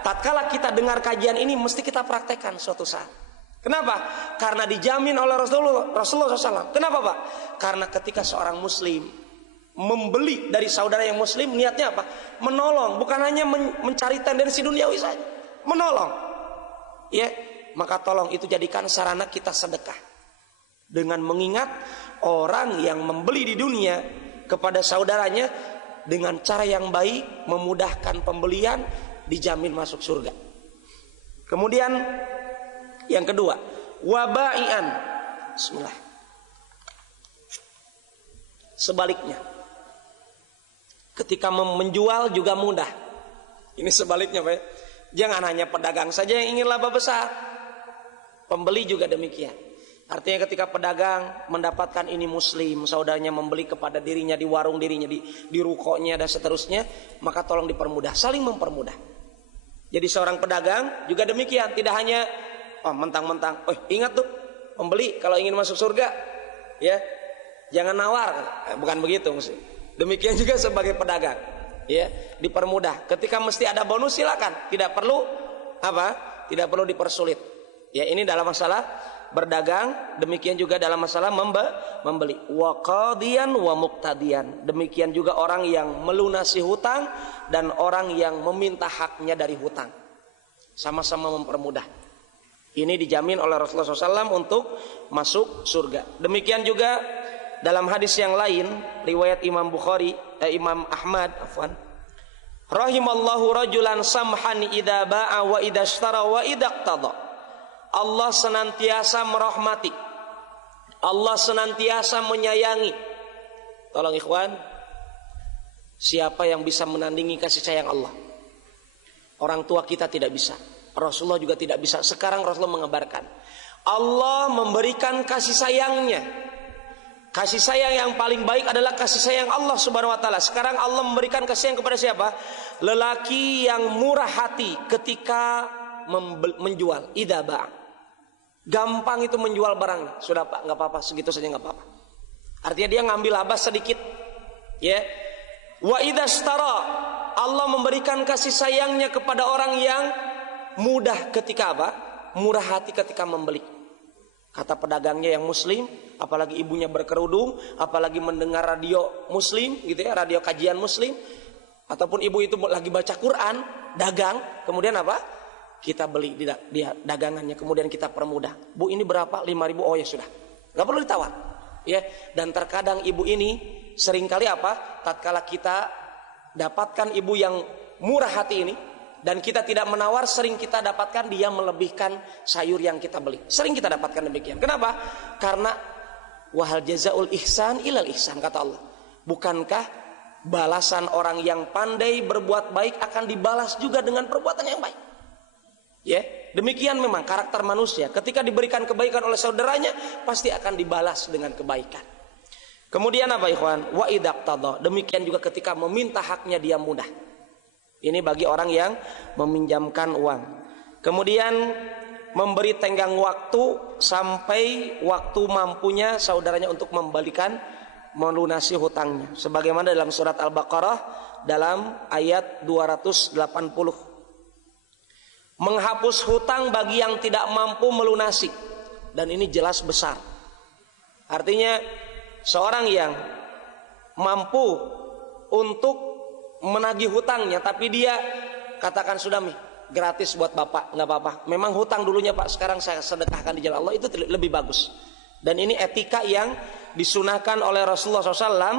Tatkala kita dengar kajian ini mesti kita praktekkan suatu saat. Kenapa? Karena dijamin oleh Rasulullah SAW. Kenapa Pak? Karena ketika seorang muslim membeli dari saudara yang muslim, niatnya apa? Menolong, bukan hanya mencari tendensi duniawi saja. Menolong. Ya, maka tolong itu jadikan sarana kita sedekah. Dengan mengingat orang yang membeli di dunia kepada saudaranya dengan cara yang baik, memudahkan pembelian, dijamin masuk surga. Kemudian yang kedua, wabai'an. Bismillah. Sebaliknya, ketika menjual juga mudah. Ini sebaliknya, Pak. Jangan hanya pedagang saja yang ingin laba besar, pembeli juga demikian. Artinya ketika pedagang mendapatkan ini muslim, saudaranya membeli kepada dirinya di warung dirinya, di rukonya dan seterusnya, maka tolong dipermudah, saling mempermudah. Jadi seorang pedagang juga demikian, tidak hanya mentang-mentang, ingat tuh pembeli kalau ingin masuk surga, ya jangan nawar, bukan begitu mesti. Demikian juga sebagai pedagang, ya dipermudah. Ketika mesti ada bonus silakan, tidak perlu tidak perlu dipersulit. Ya ini dalam masalah berdagang, demikian juga dalam masalah membeli. Wa qadiyan wa muqtadiyan. Demikian juga orang yang melunasi hutang dan orang yang meminta haknya dari hutang. Sama-sama mempermudah. Ini dijamin oleh Rasulullah SAW untuk masuk surga. Demikian juga dalam hadis yang lain, riwayat Imam Ahmad, rahimallahu rajulan samhan idza ba'a wa idza ishtara wa idza iqtada. Allah senantiasa merahmati, Allah senantiasa menyayangi. Tolong ikhwan, siapa yang bisa menandingi kasih sayang Allah? Orang tua kita tidak bisa, Rasulullah juga tidak bisa. Sekarang Rasulullah mengabarkan, Allah memberikan kasih sayangnya. Kasih sayang yang paling baik adalah kasih sayang Allah Subhanahu wa taala. Sekarang Allah memberikan kasih sayang kepada siapa? Lelaki yang murah hati ketika menjual, idza ba'a. Gampang itu menjual barangnya. Sudah Pak, nggak apa-apa, segitu saja nggak apa-apa. Artinya dia ngambil laba sedikit, ya. Wa idza ishtara, Allah memberikan kasih sayangnya kepada orang yang mudah ketika murah hati ketika membeli. Kata pedagangnya yang muslim, apalagi ibunya berkerudung, apalagi mendengar radio muslim, gitu ya, radio kajian muslim, ataupun ibu itu lagi baca Quran, dagang, kemudian kita beli di dagangannya, kemudian kita permudah. Bu, ini berapa? 5.000. Oh ya sudah, nggak perlu ditawar, ya. Dan terkadang ibu ini seringkali tatkala kita dapatkan ibu yang murah hati ini dan kita tidak menawar, sering kita dapatkan dia melebihkan sayur yang kita beli. Sering kita dapatkan demikian. Kenapa? Karena wahal jazaul ihsan ilal ihsan, kata Allah. Bukankah balasan orang yang pandai berbuat baik akan dibalas juga dengan perbuatan yang baik? Ya, demikian memang karakter manusia. Ketika diberikan kebaikan oleh saudaranya, pasti akan dibalas dengan kebaikan. Kemudian ikhwan? Wa idza iqtada. Demikian juga ketika meminta haknya dia mudah. Ini bagi orang yang meminjamkan uang. Kemudian memberi tenggang waktu sampai waktu mampunya saudaranya untuk melunasi hutangnya. Sebagaimana dalam surat Al-Baqarah dalam ayat 280. Menghapus hutang bagi yang tidak mampu melunasi. Dan ini jelas besar. Artinya seorang yang mampu untuk menagih hutangnya, tapi dia katakan sudah gratis buat bapak, nggak apa-apa. Memang hutang dulunya Pak, sekarang saya sedekahkan di jalan Allah, itu lebih bagus. Dan ini etika yang disunahkan oleh Rasulullah SAW.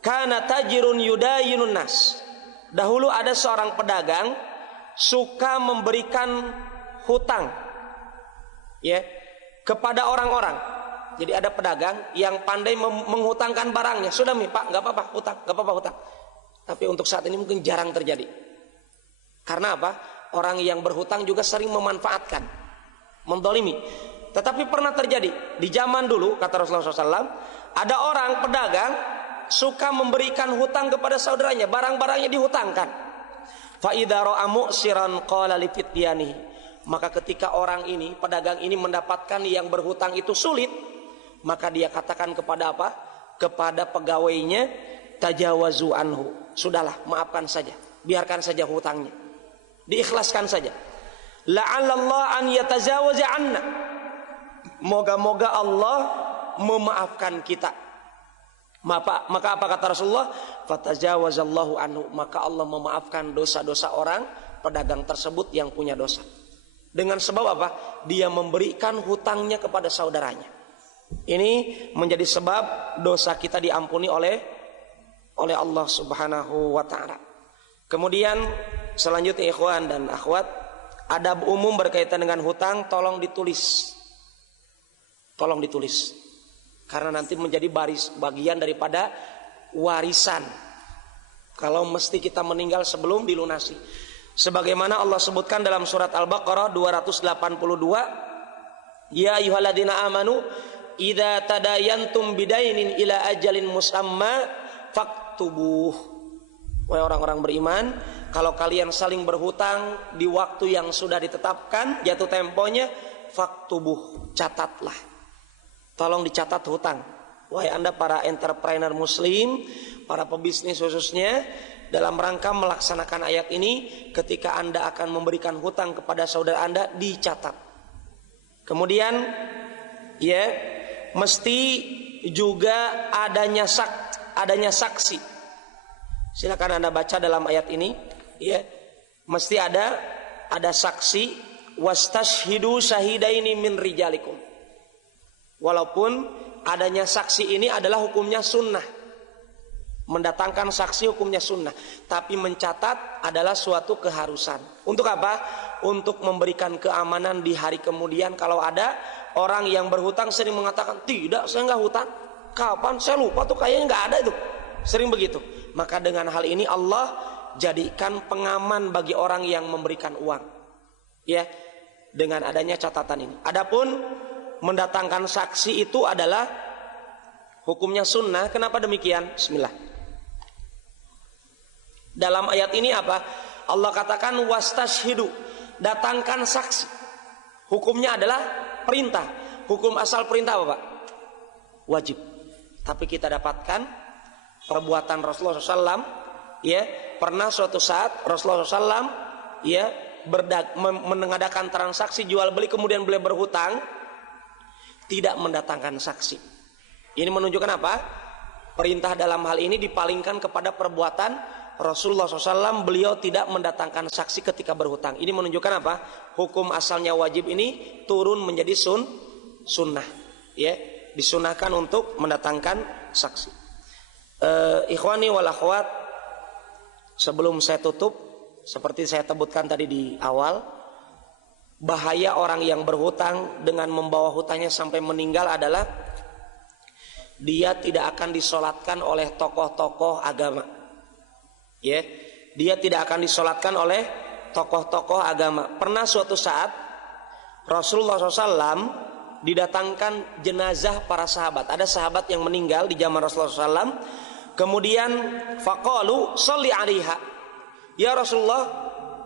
Kana tajirun yudayinun nas. Dahulu ada seorang pedagang suka memberikan hutang, ya, kepada orang-orang. Jadi ada pedagang yang pandai menghutangkan barangnya. Sudah Pak, nggak apa-apa hutang, nggak apa-apa hutang. Tapi untuk saat ini mungkin jarang terjadi. Karena orang yang berhutang juga sering memanfaatkan, mendolimi. Tetapi pernah terjadi di zaman dulu, kata Rasulullah SAW, ada orang pedagang suka memberikan hutang kepada saudaranya, barang-barangnya dihutangkan. Fa idza ra'a mu'siran qala li fityanihi. Maka ketika orang ini, pedagang ini mendapatkan yang berhutang itu sulit, maka dia katakan kepada kepada pegawainya, tajawazu anhu. Sudahlah, maafkan saja, biarkan saja hutangnya, diikhlaskan saja. La'allallah an yatazawaza anna. Moga-moga Allah memaafkan kita. Maka apa kata Rasulullah? Fatajawazallahu anhu. Maka Allah memaafkan dosa-dosa orang pedagang tersebut yang punya dosa. Dengan sebab apa? Dia memberikan hutangnya kepada saudaranya. Ini menjadi sebab dosa kita diampuni oleh Allah Subhanahu wa taala. Kemudian selanjutnya ikhwan dan akhwat, adab umum berkaitan dengan hutang tolong ditulis. Tolong ditulis. Karena nanti menjadi bagian daripada warisan. Kalau mesti kita meninggal sebelum dilunasi. Sebagaimana Allah sebutkan dalam surat Al-Baqarah 282, ya ayyuhalladzina amanu idza tadayantum bidainin ila ajalin musamma faktubuh. Wahai orang-orang beriman, kalau kalian saling berhutang di waktu yang sudah ditetapkan jatuh temponya, faktubuh, catatlah. Tolong dicatat hutang. Wahai Anda para entrepreneur muslim, para pebisnis khususnya, dalam rangka melaksanakan ayat ini, ketika Anda akan memberikan hutang kepada saudara Anda, dicatat. Kemudian ya, mesti juga adanya saksi. Silakan Anda baca dalam ayat ini, ya. Mesti ada saksi, wastashhidu syahidaini min rijalikum. Walaupun adanya saksi ini adalah hukumnya sunnah. Mendatangkan saksi hukumnya sunnah, tapi mencatat adalah suatu keharusan. Untuk apa? Untuk memberikan keamanan di hari kemudian. Kalau ada orang yang berhutang sering mengatakan, tidak, saya nggak hutang. Kapan? Saya lupa tuh, kayaknya nggak ada itu. Sering begitu. Maka dengan hal ini Allah jadikan pengaman bagi orang yang memberikan uang. Ya, dengan adanya catatan ini. Adapun mendatangkan saksi itu adalah hukumnya sunnah. Kenapa demikian? Bismillah. Dalam ayat ini apa? Allah katakan wastashhidu, datangkan saksi. Hukumnya adalah perintah. Hukum asal perintah apa, Pak? Wajib. Tapi kita dapatkan perbuatan Rasulullah SAW, ya, pernah suatu saat Rasulullah SAW, ya, mengadakan transaksi jual beli, kemudian beliau berhutang, tidak mendatangkan saksi. Ini menunjukkan apa? Perintah dalam hal ini dipalingkan kepada perbuatan Rasulullah SAW, beliau tidak mendatangkan saksi ketika berhutang. Ini menunjukkan apa? Hukum asalnya wajib ini turun menjadi sunnah. Ya, disunahkan untuk mendatangkan saksi. Ikhwani wal akhwat, sebelum saya tutup, seperti saya sebutkan tadi di awal, bahaya orang yang berhutang dengan membawa hutangnya sampai meninggal adalah dia tidak akan disolatkan oleh tokoh-tokoh agama. Ya, dia tidak akan disolatkan oleh tokoh-tokoh agama. Pernah suatu saat Rasulullah SAW didatangkan jenazah para sahabat. Ada sahabat yang meninggal di zaman Rasulullah SAW. Kemudian faqalu sholli 'alaiha. Ya Rasulullah,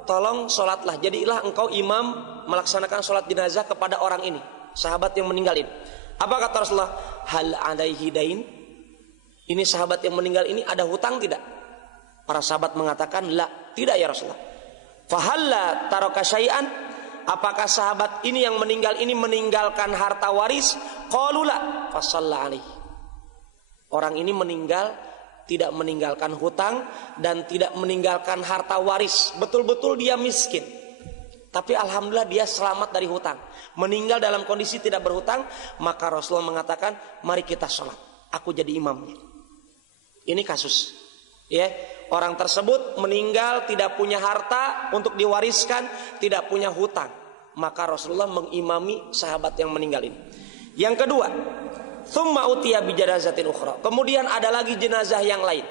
tolong solatlah. Jadilah engkau imam melaksanakan solat jenazah kepada orang ini, sahabat yang meninggal ini. Apa kata Rasulullah? Hal 'alaihi dain? Ini sahabat yang meninggal ini ada hutang tidak? Para sahabat mengatakan, la, tidak ya Rasulullah. Fahalla taraka syai'an? Apakah sahabat ini yang meninggal ini meninggalkan harta waris? Qalu la, fasalla alaihi. Orang ini meninggal tidak meninggalkan hutang dan tidak meninggalkan harta waris. Betul-betul dia miskin. Tapi alhamdulillah dia selamat dari hutang. Meninggal dalam kondisi tidak berhutang, maka Rasulullah mengatakan, mari kita sholat. Aku jadi imamnya. Ini kasus. Ya, orang tersebut meninggal tidak punya harta untuk diwariskan, tidak punya hutang. Maka Rasulullah mengimami sahabat yang meninggal ini. Yang kedua, tsumma utiya bi janazatin ukhra. Kemudian ada lagi jenazah yang lain.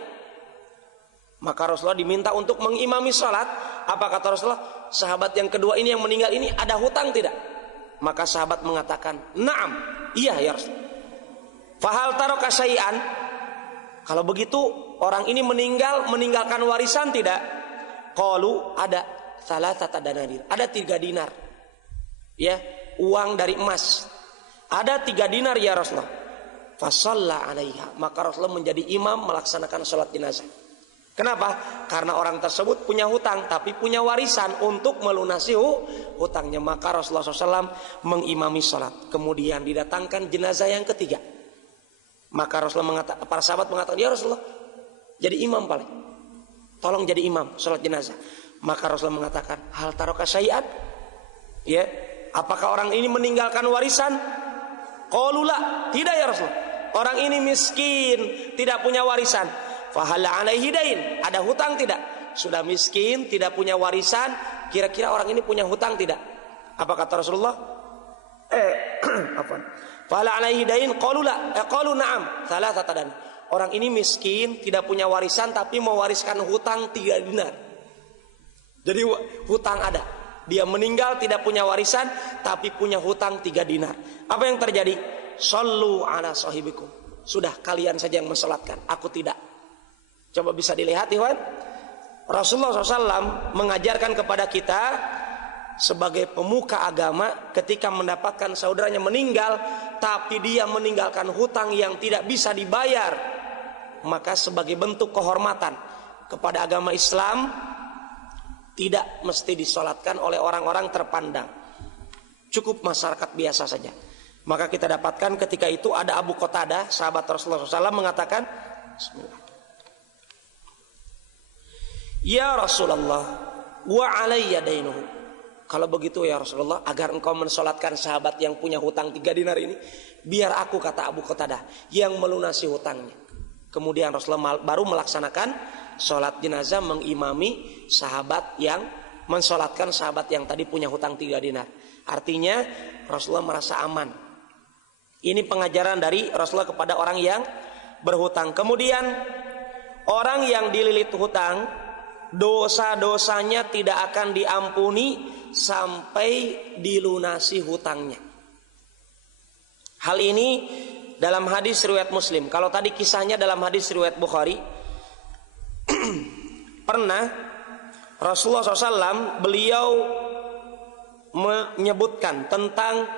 Maka Rasulullah diminta untuk mengimami salat. Apa kata Rasulullah? Sahabat yang kedua ini yang meninggal ini ada hutang tidak? Maka sahabat mengatakan, "Na'am." Iya ya Rasulullah. Fahal taraka syai'an? Kalau begitu orang ini meninggalkan warisan tidak? Qalu ada salasata danadir. Ada 3 dinar. Ya, uang dari emas. Ada 3 dinar ya Rasulullah. Fasalla 'alaiha. Maka Rasulullah menjadi imam melaksanakan salat jenazah. Kenapa? Karena orang tersebut punya hutang tapi punya warisan untuk melunasi hutangnya. Maka Rasulullah SAW mengimami salat. Kemudian didatangkan jenazah yang ketiga. Maka Rasulullah para sahabat mengatakan, ya Rasulullah, jadi imam paling. Tolong jadi imam salat jenazah. Maka Rasulullah mengatakan, hal taraka syai'an? Ya, apakah orang ini meninggalkan warisan? Qalu la, tidak ya Rasul. Orang ini miskin, tidak punya warisan. Fahal alaihi dain, ada hutang tidak? Sudah miskin, tidak punya warisan, kira-kira orang ini punya hutang tidak? Apa kata Rasulullah? Fahal alaihi dain? Qalu la, qalu na'am, thalathata dan. Orang ini miskin, tidak punya warisan, tapi mewariskan hutang 3 dinar. Jadi hutang ada. Dia meninggal tidak punya warisan, tapi punya hutang 3 dinar. Apa yang terjadi? Shallu ala sahibikum. Sudah, kalian saja yang mensolatkan, aku tidak. Coba bisa dilihat, Ikhwan. Rasulullah SAW mengajarkan kepada kita sebagai pemuka agama, ketika mendapatkan saudaranya meninggal, tapi dia meninggalkan hutang yang tidak bisa dibayar, maka sebagai bentuk kehormatan kepada agama Islam, tidak mesti disolatkan oleh orang-orang terpandang, cukup masyarakat biasa saja. Maka kita dapatkan ketika itu ada Abu Qatadah, sahabat Rasulullah SAW, mengatakan, Bismillah, ya Rasulullah, wa alayya dainuhu. Kalau begitu ya Rasulullah, agar engkau mensolatkan sahabat yang punya hutang 3 dinar ini, biar aku, kata Abu Qatadah, yang melunasi hutangnya. Kemudian Rasulullah baru melaksanakan sholat jenazah, mengimami sahabat yang mensolatkan sahabat yang tadi punya hutang 3 dinar. Artinya Rasulullah merasa aman. Ini pengajaran dari Rasulullah kepada orang yang berhutang. Kemudian orang yang dililit hutang, dosa-dosanya tidak akan diampuni sampai dilunasi hutangnya. Hal ini dalam hadis riwayat Muslim. Kalau tadi kisahnya dalam hadis riwayat Bukhari, pernah Rasulullah SAW beliau menyebutkan tentang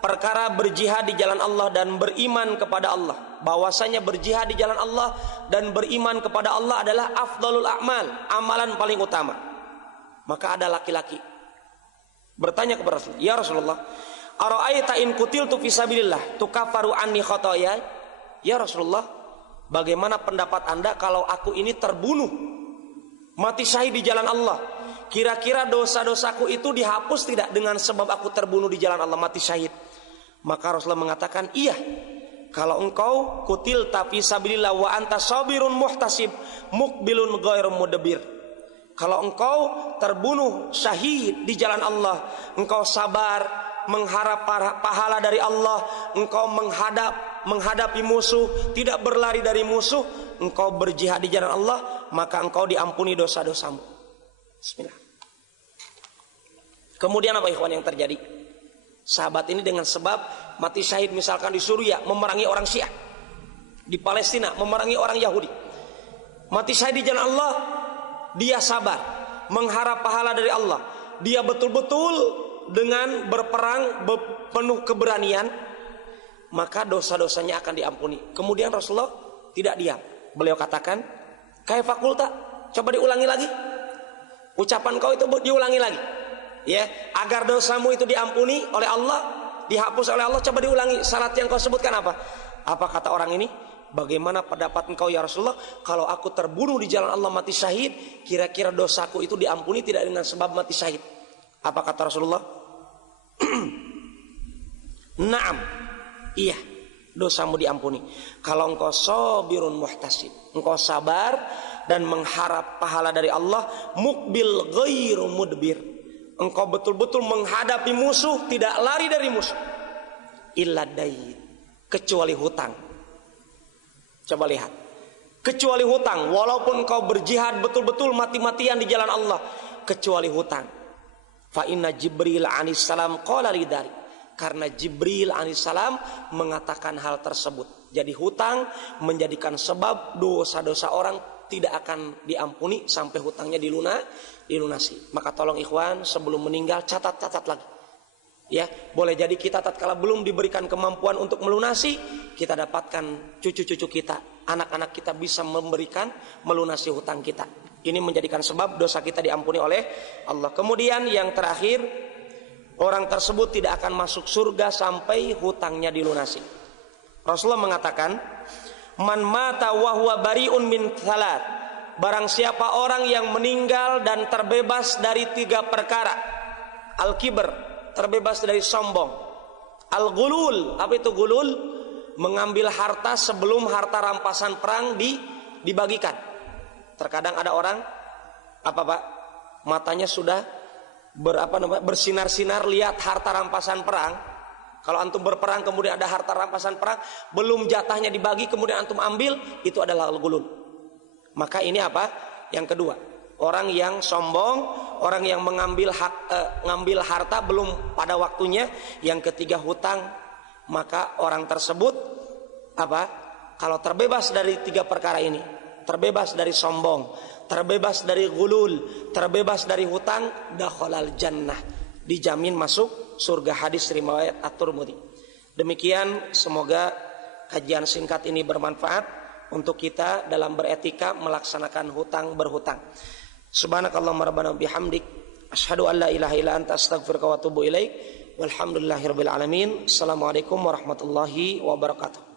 perkara berjihad di jalan Allah dan beriman kepada Allah, bahwasanya berjihad di jalan Allah dan beriman kepada Allah adalah afdalul a'mal, amalan paling utama. Maka ada laki-laki bertanya kepada Rasul, ya Rasulullah, ara'aita in qutiltu fi sabilillah tukaffaru anni khotoya? Ya Rasulullah, bagaimana pendapat Anda kalau aku ini terbunuh, mati syahid di jalan Allah, kira-kira dosa-dosaku itu dihapus tidak dengan sebab aku terbunuh di jalan Allah, mati syahid? Maka Rasulullah mengatakan, iya, kalau engkau kutil tapi sabilillah wa anta sabirun muhtasib mukbilun ghairu mudabir. Kalau engkau terbunuh syahid di jalan Allah, engkau sabar mengharap pahala dari Allah, engkau menghadapi musuh, tidak berlari dari musuh, engkau berjihad di jalan Allah, maka engkau diampuni dosa-dosamu. Bismillah. Kemudian apa ikhwan yang terjadi? Sahabat ini dengan sebab mati syahid misalkan di Suriah memerangi orang Syiah, di Palestina memerangi orang Yahudi, mati syahid di jalan Allah, dia sabar mengharap pahala dari Allah, dia betul-betul dengan berperang penuh keberanian, maka dosa-dosanya akan diampuni. Kemudian Rasulullah tidak diam, beliau katakan, kaifa qulta, coba diulangi lagi, ucapan kau itu diulangi lagi, ya, agar dosamu itu diampuni oleh Allah, dihapus oleh Allah. Coba diulangi, syarat yang kau sebutkan apa? Apa kata orang ini? Bagaimana pendapat engkau ya Rasulullah, kalau aku terbunuh di jalan Allah mati syahid, kira-kira dosaku itu diampuni tidak dengan sebab mati syahid? Apa kata Rasulullah? Naam, iya, dosamu diampuni kalau engkau sabirun muhtasib, engkau sabar dan mengharap pahala dari Allah, mukbil ghairu mudbir, engkau betul-betul menghadapi musuh, tidak lari dari musuh, illa dain, kecuali hutang. Coba lihat, kecuali hutang, walaupun engkau berjihad betul-betul mati-matian di jalan Allah, kecuali hutang. Fa inna Jibril alaihissalam qala lidari, karena Jibril alaihissalam mengatakan hal tersebut. Jadi hutang menjadikan sebab dosa-dosa orang tidak akan diampuni sampai hutangnya dilunasi. Maka tolong ikhwan, sebelum meninggal catat lagi. Ya, boleh jadi kita tatkala belum diberikan kemampuan untuk melunasi, kita dapatkan cucu-cucu kita, anak-anak kita bisa melunasi hutang kita. Ini menjadikan sebab dosa kita diampuni oleh Allah. Kemudian yang terakhir, orang tersebut tidak akan masuk surga sampai hutangnya dilunasi. Rasulullah mengatakan, man mata wa huwa bari'un min thalat, barang siapa orang yang meninggal dan terbebas dari 3 perkara, al-kibr, terbebas dari sombong. Al-ghulul, apa itu ghulul? Mengambil harta sebelum harta rampasan perang dibagikan. Terkadang ada orang apa Pak? Matanya sudah bersinar-sinar lihat harta rampasan perang. Kalau antum berperang kemudian ada harta rampasan perang, belum jatahnya dibagi kemudian antum ambil, itu adalah al-ghulul. Maka ini apa? Yang kedua, orang yang sombong, orang yang ngambil harta belum pada waktunya. Yang ketiga, hutang. Maka orang tersebut apa? Kalau terbebas dari 3 perkara ini, terbebas dari sombong, terbebas dari ghulul, terbebas dari hutang, dakhalal jannah, dijamin masuk surga. Hadis riwayat At-Tirmidzi. Demikian, semoga kajian singkat ini bermanfaat untuk kita dalam beretika melaksanakan hutang berhutang. Subhanakallahumma rabbana bihamdik, asyhadu an la ilaha illa anta, astaghfiruka wa atubu ilaik. Walhamdulillahirabbil alamin. Assalamualaikum warahmatullahi wabarakatuh.